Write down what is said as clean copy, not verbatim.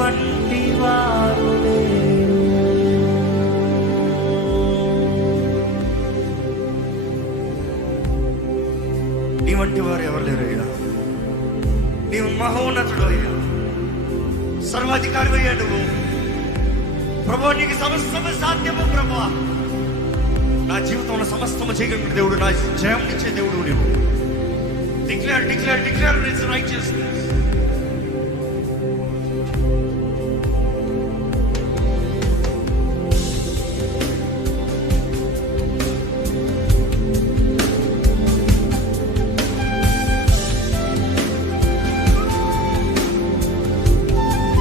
వంటి వారు లేరు. నీ వంటి వారు ఎవరు లేరు అయ్యా. నీవు మహోన్నతుడు అయ్యా, సర్వాధికారి అయ్యా. నువ్వు ప్రభా, నీకు సమస్తము సాధ్యము ప్రభా. నా జీవితంలో సమస్తము చేయగలిగిన దేవుడు, నా జయం ఇచ్చే దేవుడు నీవు. Declare declare declare righteousness.